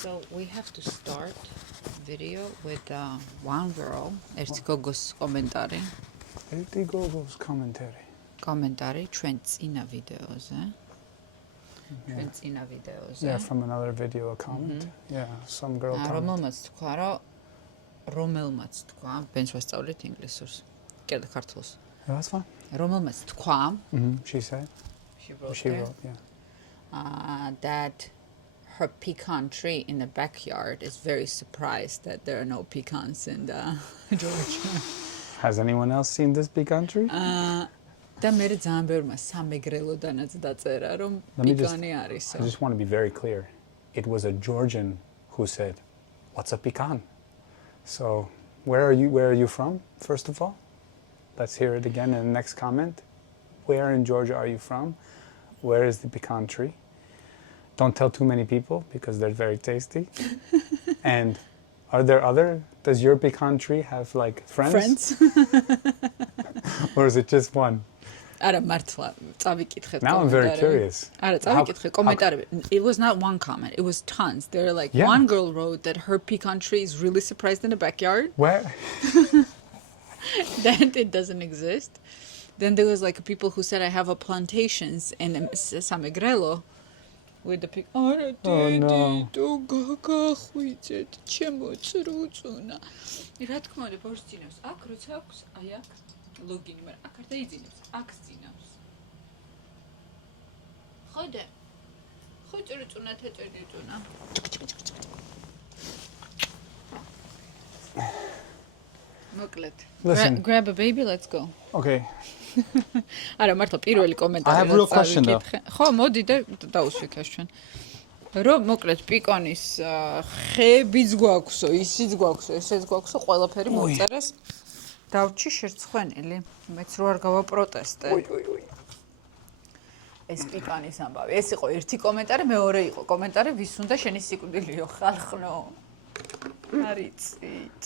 So we have to start video with one girl. It's Gogos commentary. Ერთი გოგოს კომენტარი. Commentary ჩვენ წინა ვიდეოზე. ჩვენ წინა ვიდეოზე. Yeah, from another video a comment. Yeah, some girl comment. რომელმაც თქვა, ბენს ვასწავლეთ ინგლისურს. კიდე ქართულს. That's fine. რომელმაც თქვა, she said. She wrote, yeah. That her pecan tree in the backyard is very surprised that there are no pecans in Georgia. Has anyone else seen this pecan tree? და მე ძალიან ბევრმა სამეგრელოდანაც დაწერა რომ პიკანი არისო. I just want to be very clear. It was a Georgian who said, "What's a pecan?" So, where are you from? First of all, let's hear it again in the next comment. Where in Georgia are you from? Where is the pecan tree? Don't tell too many people because they're very tasty. And does your pecan tree have like friends? Or is it just one? არა მართლა წავიკითხეთ. Now I'm very curious. არა წავიკითხე კომენტარები. It was not one comment, it was tons. There were like one girl wrote that her pecan tree is really surprised in the backyard. Where? That it doesn't exist. Then there was like people who said I have a plantations in Samegrelo with the pig. Oh no. გაგახვიძეთ, ჩემო წრუწუნა. რა თქმა უნდა, ბორს წინავს. აქ როცა აქვს, აი აქ ლოგინი, მაგრამ აქ არ დაიძინებს, აქ წინავს. ხოდა. ხო წრუწუნა, თეწუნა. მოკლედ. Grab a baby, let's go. Okay. არა მართლა პირველი კომენტარი. I have a real question though. ხო, მოდი და დაუსვიქეს ჩვენ. რომ მოკლედ პიკონის ხეებიც გვაქვსო, ისიც გვაქვსო, ესეც გვაქვსო, ყველაფერი მოწერეს. დავრჩი შერცხვენილი. მეც რო არ გავაპროტესტე. ეს პიკანის ამბავი. ეს იყო ერთი კომენტარი, მეორე იყო კომენტარი, ვის უნდა შენი სიკვდილიო ხალხნო. არიცით.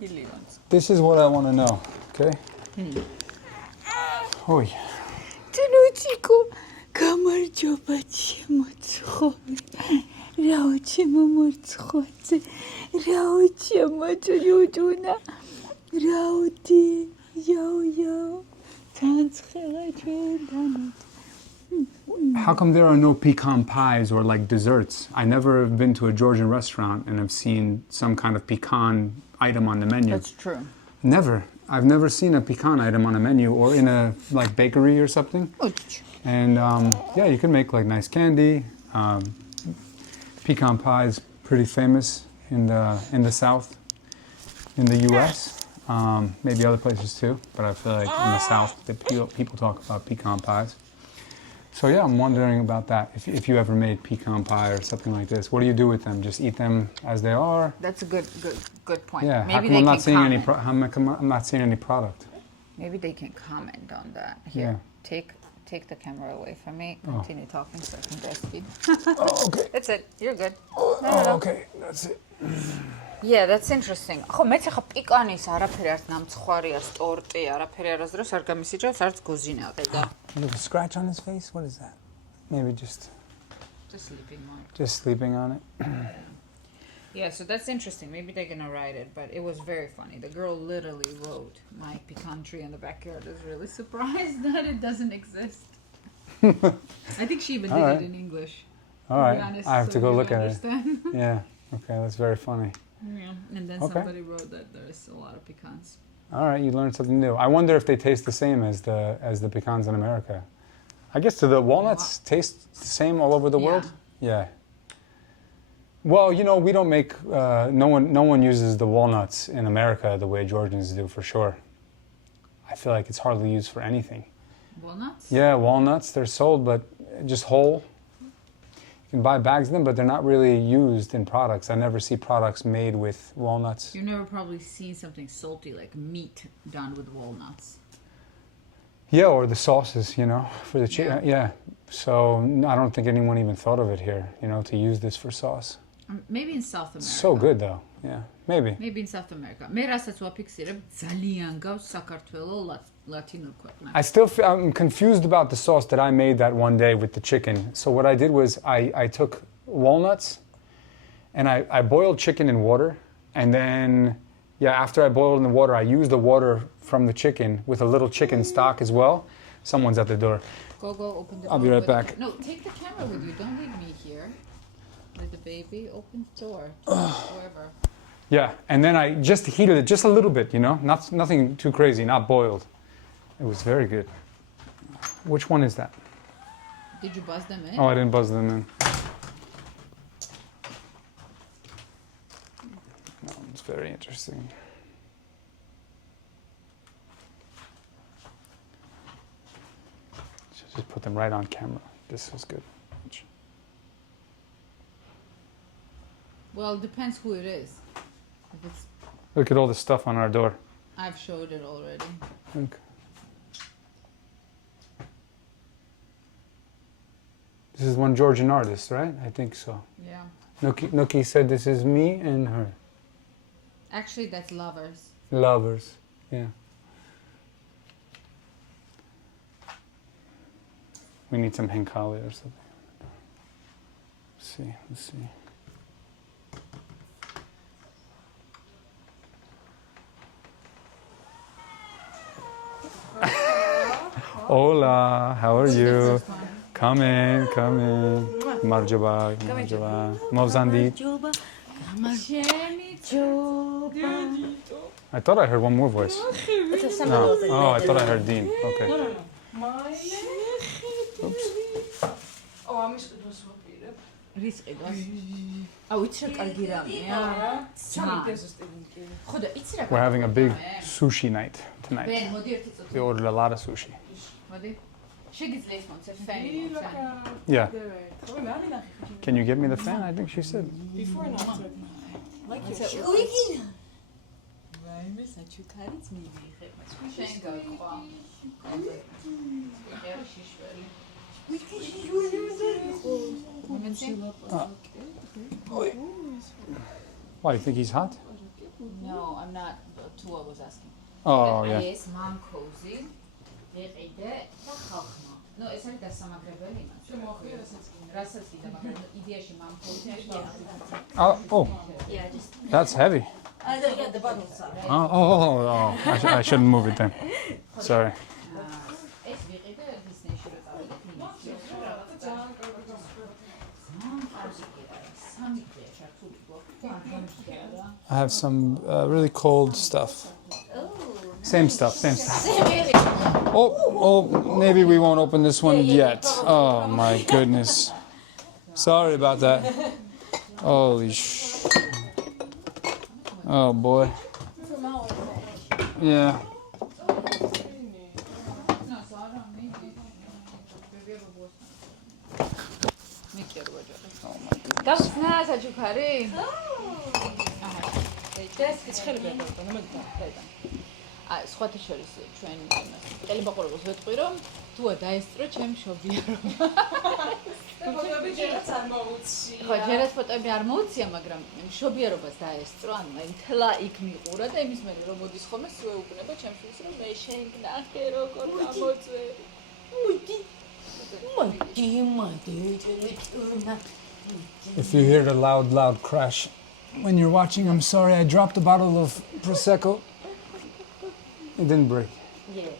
Millions. This is what I want to know, okay? Oi. Tinochiko, გამარჯობა ჩემოცხონე. რაო ჩემო მოცხონე. რაო ჩემო ჯუჯუნა. რაო დი, იო. თანცხელა ჩვენთან. How come there are no pecan pies or like desserts? I never have been to a Georgian restaurant and have seen some kind of pecan item on the menu. That's true. Never. I've never seen a pecan item on a menu or in a like bakery or something. And yeah, you can make like nice candy. Pecan pie is pretty famous in the South, in the U.S. Maybe other places too, but I feel like in the South people talk about pecan pies. So yeah, I'm wondering about that. If you ever made pecan pie or something like this, what do you do with them? Just eat them as they are? That's a good point. Yeah, maybe I'm not seeing any. I'm not seeing any product. Maybe they can comment on that. Here, take the camera away from me. Continue talking so I can breastfeed. Oh, okay. That's it. You're good. Oh, okay, that's it. Yeah, that's interesting. ხო, მეც ახლა პიკანის არაფერი არ ნამცხვარი არ ტორტი, არაფერი არას დროს არ გამისიჯავს, არც გოზინაყი და. Look, a scratch on his face? What is that? Maybe just sleeping on it. Just sleeping on it. Yeah, so that's interesting. Maybe they're gonna write it, but it was very funny. The girl literally wrote, "My pecan tree in the backyard is really surprised that it doesn't exist." I think she even did it in English. All right, I have to go look at it. Understand. Yeah, okay, that's very funny. Yeah, and then somebody wrote that there's a lot of pecans. All right, you learned something new. I wonder if they taste the same as the pecans in America. I guess do the walnuts taste the same all over the world? Yeah. Well, you know, we don't make no one uses the walnuts in America the way Georgians do for sure. I feel like it's hardly used for anything. Walnuts? Yeah, walnuts, they're sold but just whole. You can buy bags of them, but they're not really used in products. I never see products made with walnuts. You've never probably seen something salty like meat done with walnuts. Yeah, or the sauces, you know, for the chicken. Yeah. So I don't think anyone even thought of it here, you know, to use this for sauce. Maybe in South America. So good though. Yeah, maybe. Maybe in South America. მე რასაც ვაფიქსირებ, ძალიან გავს საქართველოს Latino ქვეყნებში. I still feel, I'm confused about the sauce that I made that one day with the chicken. So what I did was I took walnuts and I boiled chicken in water, and then after I boiled in the water, I used the water from the chicken with a little chicken stock as well. Someone's at the door. Go open the door. I'll be right with back. No, take the camera with you. Don't leave me here with the baby. Open the door. Wherever. Yeah, and then I just heated it just a little bit, nothing too crazy, not boiled. It was very good. Which one is that? Did you buzz them in? Oh, I didn't buzz them in. No, it's very interesting. Just put them right on camera. This was good. Well, it depends who it is. If it's, Look at all the stuff on our door. I've showed it already. Look. This is one Georgian artist, right? I think so. Yeah. Nuki said this is me and her. Actually, that's lovers. Lovers, yeah. We need some henkali or something. Let's see. Hola, how are you? Come in. Marjaba. Mavzandi. I thought I heard one more voice. No. Oh, I thought I heard Dean. Okay. No. Oops. Oh, I'm just going to swap it. We're having a big sushi night tonight. We ordered a lot of sushi. Yeah. Can you get me the fan? I think she said. Before and after. Like Why, you think he's hot? No, I'm not. Tua was asking. Oh, yeah. Yes, mom cozy. No, it's like that's some Oh, that's heavy. Oh. I shouldn't move it then. Sorry. I have some really cold stuff. Same stuff. Oh, maybe we won't open this one yet. Oh my goodness. Sorry about that. Holy sh. Oh boy. Yeah. სხვათა შორის ჩვენ ტელეპაყურებელს ვეთყვი რომ თუა დაესწრო ჩემ მშობიარობა. ფოტოები ჯერაც არ მოუცია. ხო, ჯერაც ფოტოები არ მოუცია, მაგრამ მშობიარობას დაესწრო, ანუ მთლა იქ მიყურა და იმის მერე რომ მოდის ხოლმე სულ ეუბნება ჩემ შვილს რომ მე შენ ნახე როგორ გამოწვე. If you hear the loud crash when you're watching, I'm sorry. I dropped a bottle of Prosecco. It didn't break. Yeah,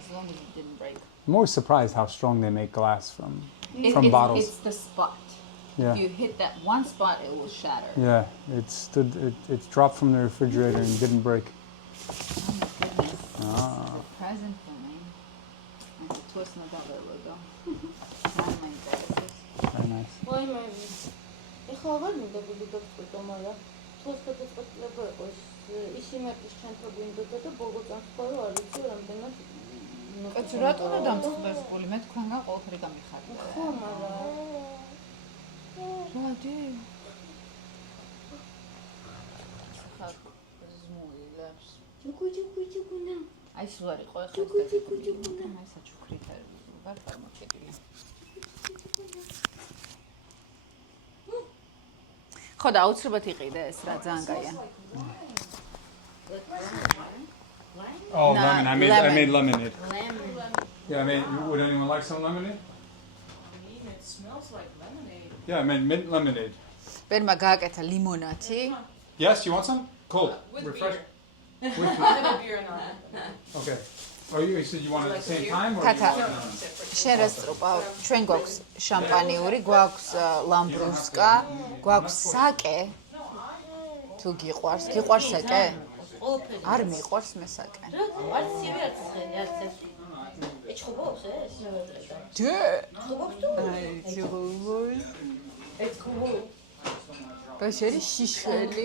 as long as it didn't break. I'm always surprised how strong they make glass from bottles. It's the spot. Yeah. If you hit that one spot, it will shatter. Yeah, it dropped from the refrigerator and didn't break. Oh my goodness. It's a present for me. And the twist not that logo. Very nice. Why maybe? ეხლა მიდებული დაგწყვიტო, მაგრამ თოს გადაწყვეტილება იყოს ის იმერტის ჩანთო გვინდოდა და ბოლო წამს ხო არ ვიცი რამდენად კაცო რატომ დამწყდა სკოლი? მე თქვენგან ყველაფერი გამიხარდა. ხო, მაგრამ რადი? ხარ ზმულებს. ჯუგუნა. აი სულ არ იყო ეხლა და მე საჩუქრით ვარ წარმოგებული. ხო და აუცილებლად იყიდე ეს რა ძალიან კაია. Oh, No, lemon. I made lemonade. Lemon. Yeah, would anyone like some lemonade? It smells like lemonade. Yeah, I made mint lemonade. ბერმა გააკეთა ლიმონათი. Yes, you want some? Cold. With Refresh. beer. With I have a beer now. Okay. Oh, you said you want it at the same time, or Tata. you want შენ რას წრობა? ჩვენ გვაქვს შამპანიური, გვაქვს ლამბრუსკა, გვაქვს საკე. თუ გიყვარს, გიყვარს საკე? ყველაფერი. არ მიყვარს მე საკე. არც ივე არც ხელი, არც ეს. ეჩხუბობს ეს? დე. ეჩხუბობს თუ? აი, ჯოგოი. ეჩხუბობს. ბაშერი შიშველი.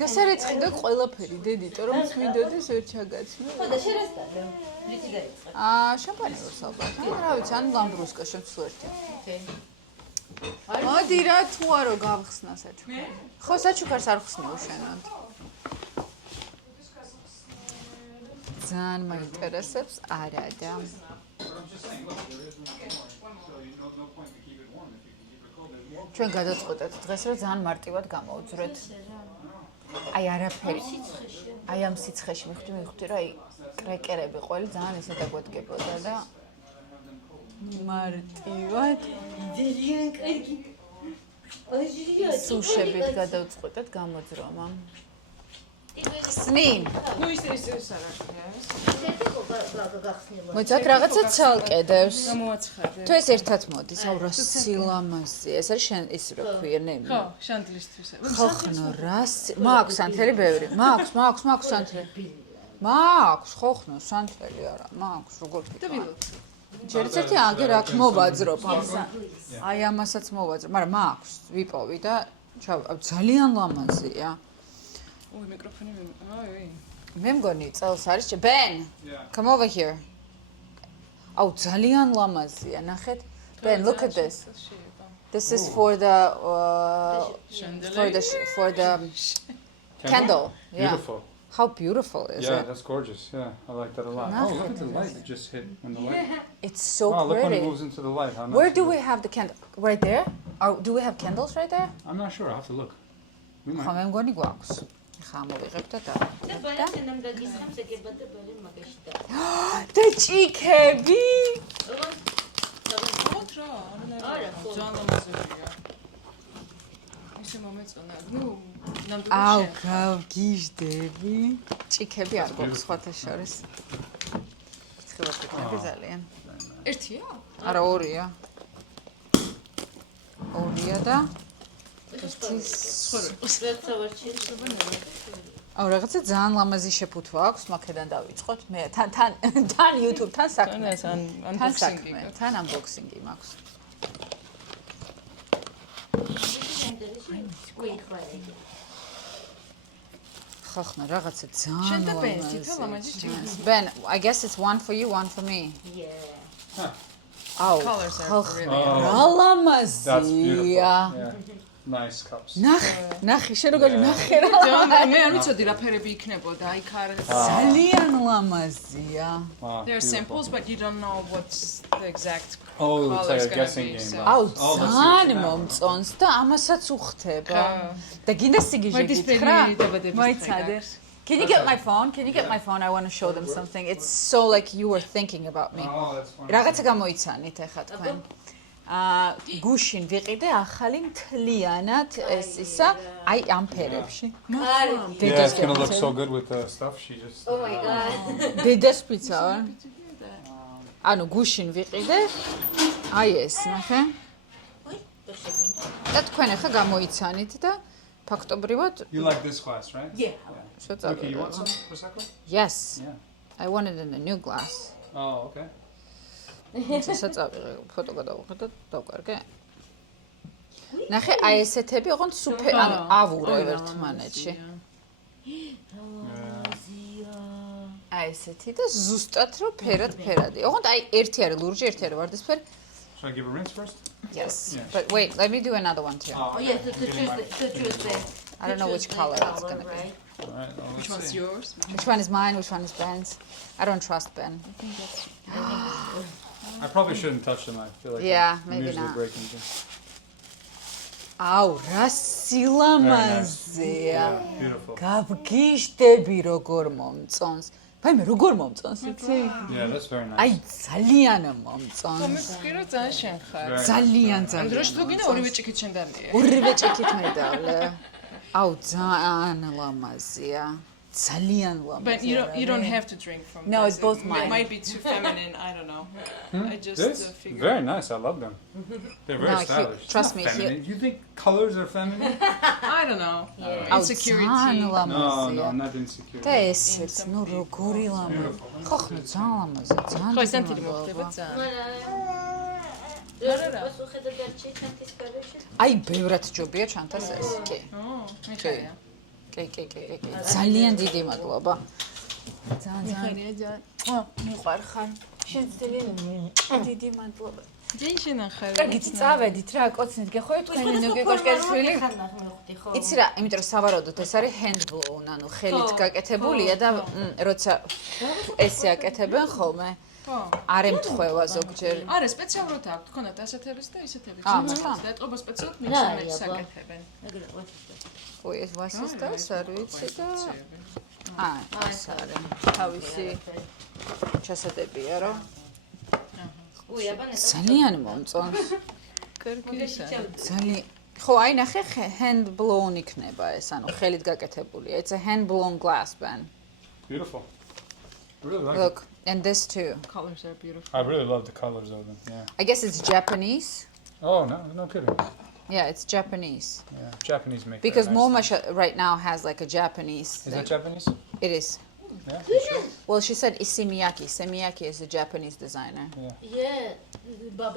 გასარეცხი და ყველაფერი დედიტო რომ წმინდოდეს ვერ ჩაგაცნო. ხო და შენ რას დადე? რითი დაიწყე? შამპანიურს ალბათ. რა ვიცი, ან ლამბრუსკა შემცვლერთი. ოკეი. მოდი რა თუ არო გავხსნა საჩუქარი. ხო, საჩუქარს არ ხსნი უშენოდ. ძალიან მაინტერესებს არა და But I'm just saying, look, there is room for more. So you know, no point to keep it warm if you can keep it cold. There's more. ჩვენ გადაწყვეტეთ დღეს რომ ძალიან მარტივად გამოვძვრეთ. აი არაფერი. აი ამ სიცხეში მივხვდი რა აი კრეკერები ყველი ძალიან ისე დაგვედგებოდა და მარტივად ძალიან კარგი. აჟია. სუშებით გადავწყვეტეთ გამოძრომა. ხსნი. Ну, ის არა. ერთი გახსნილა. მოიცათ რაღაცა ცალკედევს. გამოაცხადე. თუ ეს ერთად მოდის, აუ რა სილამაზია. ეს არის შენ ის რო ქვია ნემი. ხო, შანდლისთვის. ხოხნო რას მაქვს სანთელი ბევრი. მაქვს სანთელი. მაქვს ხოხნო სანთელი არა, მაქვს როგორ ვიტყვი. ჯერცერთი აგერ აქ მოვაძრობ ამასა. აი ამასაც მოვაძრობ, მაგრამ მაქვს ვიპოვი და ძალიან ლამაზია. ოი, მიკროფონი აი. მე მგონი წელს არის Ben. Come over here. აუ ძალიან ლამაზია, ნახეთ. Ben, look at this. This is for the candle. Yeah. Beautiful. How beautiful is Yeah, it? that's gorgeous. Yeah, I like that a lot. Nice. Oh, look at the light that just hit when the light. It's so Wow, look when it pretty. moves into the light. How Where nice do it we is. have the candle? Right there? Or do we have candles right there? I'm not sure. I'll have to look. We ხო, might. მე მგონი გვაქვს. ხა მოვიღებ და და ბალანსენამ გაგისხამს ეგება და ბალე მაგაში და. და ჭიქები. ხოთ რა, არა, ხო. ძალიან ლამაზია. ისე მომეწონა. Ну, ნამდვილად. აუ, გავგიჟდები. ჭიქები არ გვაქვს სხვათა შორის. ფიცხილად ვიქნები ძალიან. ერთია? არა, ორია. ორია და ერთის აუ რაღაცა ძალიან ლამაზი შეფუთვა აქვს, მაქედან დავიწყოთ. მე თან YouTube-თან საქმე. თან unboxing-ი. თან unboxing-ი მაქვს. ხახნა რაღაცა შენ და ძალიან Ben, თითო ლამაზი ჭიქი. Ben, I guess it's one for you, one for me. Yeah. აუ, Colors are ხახნა really Oh. რა That's beautiful. ლამაზია. Yeah. Nice cups. ნახე, შენ როგორ ნახე რა. მე არ ვიცოდი რა ფერები იქნებოდა, აი ქარ. ძალიან ლამაზია. Wow. There are beautiful. samples, but you don't know what's the exact Oh, it's colors like a gonna guessing be. game. So. Wow. აუ, Oh, let's see what's ძალიან in that one. მომწონს და ამასაც უხდება. ხო. და გინდა სიგიჟე მოიდის გითხრა? პერიოდი დაბადების მოიცადე. Can you get my phone? Can you get my phone? I want to show them something. It's so like you were thinking about me. Oh, that's funny. რაღაცა გამოიცანით ახლა თქვენ. გუშინ ვიყიდე ახალი მთლიანად ეს ისა, აი ამ ფერებში. Yeah, it's gonna look so good with the stuff. She just. Oh my god. დედას პიცა ვარ. ანუ გუშინ ვიყიდე. აი ეს, ნახე. და თქვენ ახლა გამოიცანით და ფაქტობრივად You like this glass, right? Yeah. Ricky, you want some შეწავდა. prosecco? Yes. Yeah. I wanted in a new glass. Oh, okay. შეწავიღე ფოტო გადავხედოთ, დავკარგე. ნახე, აი ესეთები, ოღონდ სუფე, ანუ ავურე ერთმანეთში. აი ესეთი და ზუსტად რომ ფერადი. ოღონდ აი ერთი არის ლურჯი, ერთი არის ვარდისფერი. Should I give a rinse first? Yes. Yeah. But wait, let me do another one too. Oh yeah, to choose the. I don't know which color it's gonna be. Right? All right. Well, Which let's one's see. yours? Which one is mine? Which one is Ben's? I don't trust Ben. I probably shouldn't touch them. I feel like Yeah, I'm maybe usually not. breaking them. აუ, რა სილამაზეა. Yeah, beautiful. გავგიჟდები როგორ მომწონს. ვაიმე, როგორ მომწონს, იცი? Yeah, that's very nice. აი, ძალიან ხო, მომწონს. მე ვფიქრი რომ ძალიან შენ ხარ. ძალიან ამ ძალიან. დროში თუ გინდა ორივე ჭიქით შენ დამიე. ორივე ჭიქით მედავლე. აუ, ძალიან ლამაზია. ძალიან But ლამაზია. you don't have to drink from No, this. it's both It mine. might be too feminine, I don't know. I just This? figured. Very nice. I love them. They're very No, stylish. trust Not me, feminine. You think colors are feminine? I don't know. აუ, Insecurity. ძალიან No, ლამაზია. no, not insecure. და ესეც, ნუ როგორი ლამაზია. ხო, ხო, ძალიან ლამაზია, ძალიან. ხო, ესენ თილი მოხდება ძალიან. პასუხი და დარჩი ჩანთის გარეშე. აი, ბევრად ჯობია ჩანთას ეს. კი. მიხარია. კი. ძალიან დიდი მადლობა. ძალიან. მიყვარხარ. შენ დიდი მადლობა. ჯენ შენ ახარ. კარგი, წავედით რა, კოცნით გეხოი თქვენი ნუგი კოშკაშვილი. იცი რა, იმიტომ რომ სავარაუდოდ ეს არის hand blown, ანუ ხელით გაკეთებულია და როცა ესე აკეთებენ ხოლმე, ხო. არ ემთხვევა ზოგჯერ. არა, სპეციალურად აქვს, თქონათ ასეთების და ისეთების. ხო. და ეტყობა სპეციალურად მixer-ს აკეთებენ. ой, ეს ვასისტას არ ვიცი და ეს არის თავისი ჩასადებია რა. ძალიან მომწონს. ძალიან ხო, აი ნახე hand blown იქნება ეს, ანუ ხელით გაკეთებულია. It's a hand blown glass pen. Beautiful. I really like Look, and this too. Colors are beautiful. it. I really love the colors of them. Yeah. I guess it's Japanese. Oh no kidding. Yeah, it's Japanese. Yeah, Japanese make. Because very nice Momasha right now has like a Japanese things. Is thing. that Japanese? It is. Yeah. You sure? Well, she said Isimiyaki. Semiyaki is a Japanese designer. Yeah, but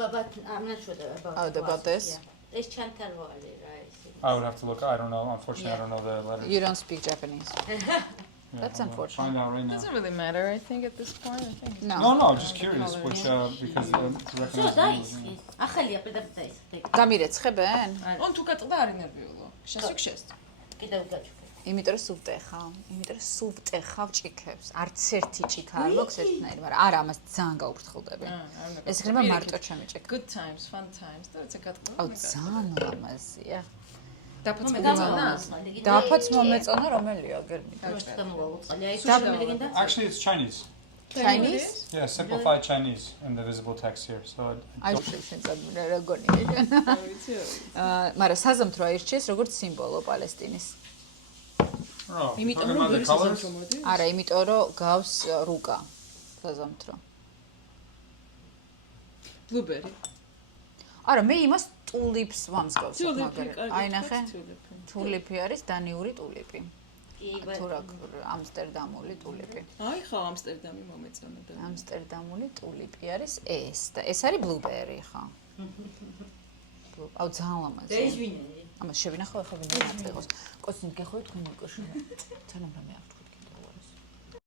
I'm not sure about Oh, about this? ეს ჩანთარვალი რა ისე. I would have to look. I don't know. Unfortunately, I don't know the letters. You don't speak Japanese. Yeah, That's I'm gonna unfortunate. Find out right now. Doesn't really matter, I think, at this point. I think. No. No, I'm just curious which because to всё, recognize the names, დაისხი. ახალია პედაგოგთა ის. გამირეცხებენ? On თუ გატყდა არ ინერვიულო. შენს ვიქშეს. კიდევ გაჩვენე. იმიტომ რომ სულ ვტეხავ. იმიტომ რომ სულ ვტეხავ ჭიქებს. არც ერთი ჭიქა არ მაქვს ერთნაირი, მაგრამ არა, ამას ძალიან გაუფრთხილდები. ეს იქნება მარტო ჩემი ჭიქა. Good times, fun times. და ეცა გატყდა. აუ, ძალიან ლამაზია. დაფაც მე მოგწონა. დაფაც მომეწონა რომელია გერმი. დამოვაუწყალი. აი სულ ლეგენდა. Actually, it's Chinese. Chinese? Yeah, simplified Chinese in the visible text here. So აი შენ წამირა რა გონია. მაგრამ საზამთრო აირჩიეს როგორც სიმბოლო პალესტინის. Oh, იმიტომ talking რომ about the ვირის colors? სასამთრო მოდის. არა, იმიტომ რომ გავს რუკა საზამთრო. Blueberry. არა, მე იმას ტულიპს ვამსგავსებ მაგარი. აი ნახე, Tulip. ტულიპი არის დანიური ტულიპი. კი, თუ რა ამსტერდამული ტულიპი. აი ხო, ამსტერდამი მომეწონა და. ამსტერდამული ტულიპი არის ეს და ეს არის ბლუბერი ხო? აუ ძალიან ლამაზია. დაიშვინე. ამას შევინახავ ახლა ვინ არის? კოცნით გეხოი თქვენი კოშკი. თანამ რა მე არ